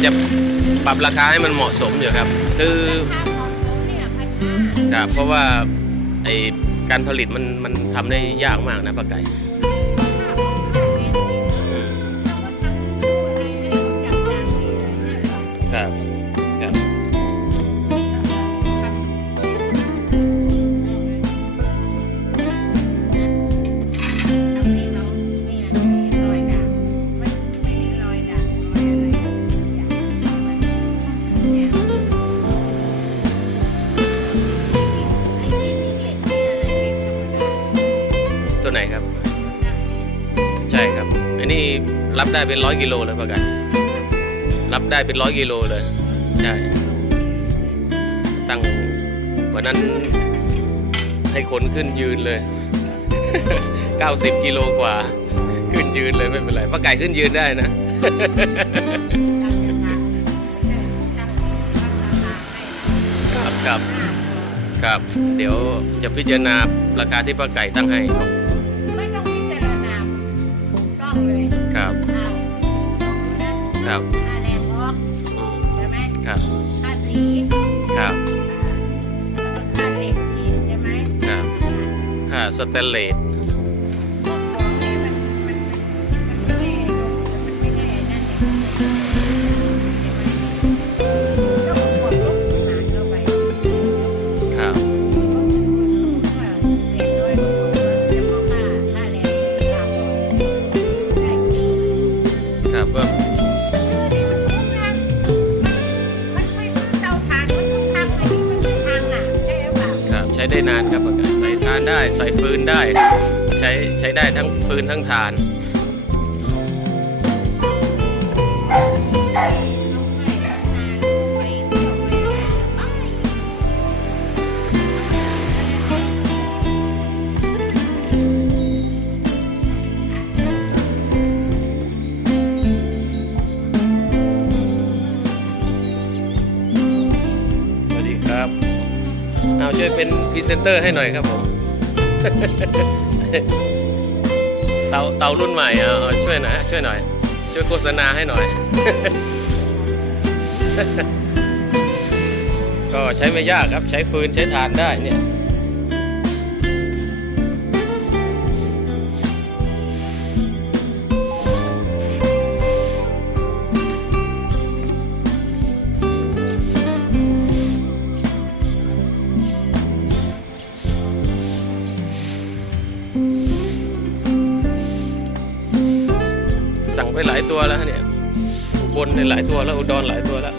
ว่าจะปรับราคาให้มันเหมาะสมอยู่ครับ คือราคาเหมาะสมเนี่ยพันห้าครับเพราะว่าไอการผลิตมันมันทำได้ยากมากนะป้าไก่ครับครับ รับได้เป็นร้อยกิโลเลยป้าไก่รับได้เป็นร้อยกิโลเลยใช่ตั้งวันนั้นให้คนขึ้นยืนเลย 90 กิโลกว่า ขึ้นยืนเลยไม่เป็นไรป้าไก่ขึ้นยืนได้นะ ครับครับครับ เดี๋ยวจะพิจารณาราคาที่ป้าไก่ตั้งให้ ไม่ต้องพิจารณาถูกต้องเลย ครับารเข้าไปครับว่าเด็กน้อยก็บอกว่าเฉพาะค่าค่าแรงสามร้อยได้ครับก็มันไม่เตาถ่านมันต้องทำอันนี้มันเป็นทางหนักใช่หรือเปล่าครับใช้ได้นานครับป้า ไก่ใส่ทานได้ใส่ฟืนได้ ใช้ใช้ได้ทั้งฟืนทั้งทาน สวัสดีครับ เอาช่วยเป็นพรีเซนเตอร์ให้หน่อยครับผม เตาเตารุ่นใหม่เอาเอช่วยหน่อยช่วยหน่อย ช่วยโฆษณาให้หน่อย ก็ใช้ไม่ยากครับใช้ฟืนใช้ถ่านได้เนี่ย ไปหลายตัวแล้วเนี่ยอุบลเนี่ยหลายตัวแล้วอุดรหลายตัวแล้ว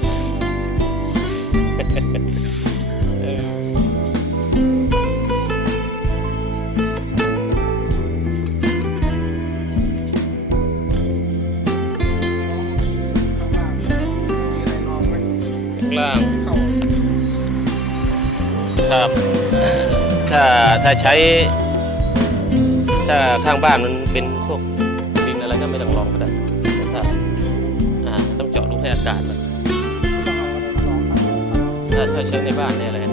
เออข้างล่างครับถ้าถ้าใช้ถ้าข้างบ้านมันเป็นพวก ใช้ในบ้านนี่แหละ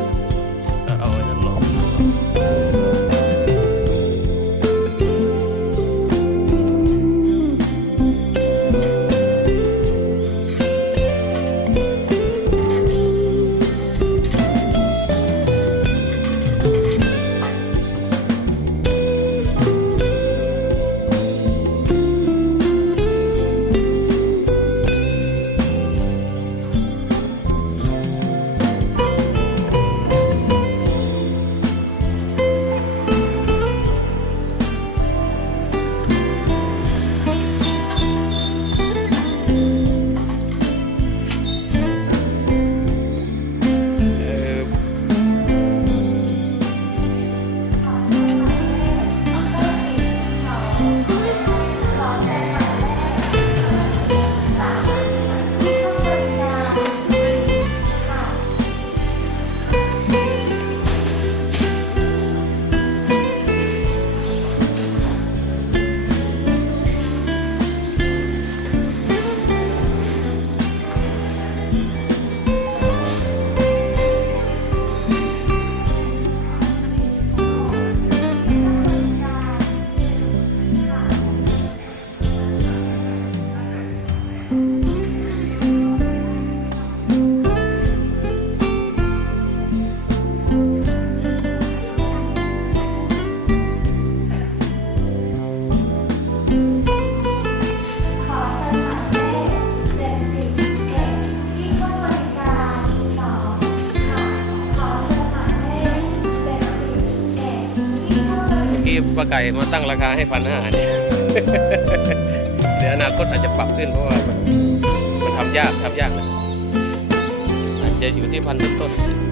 ไก่มาตั้งราคาให้พันห้าเนี่ยเดี๋ยวอนาคตอาจจะปรับขึ้นเพราะว่ามันทำยากทำยากนะอาจจะอยู่ที่พันต้นๆ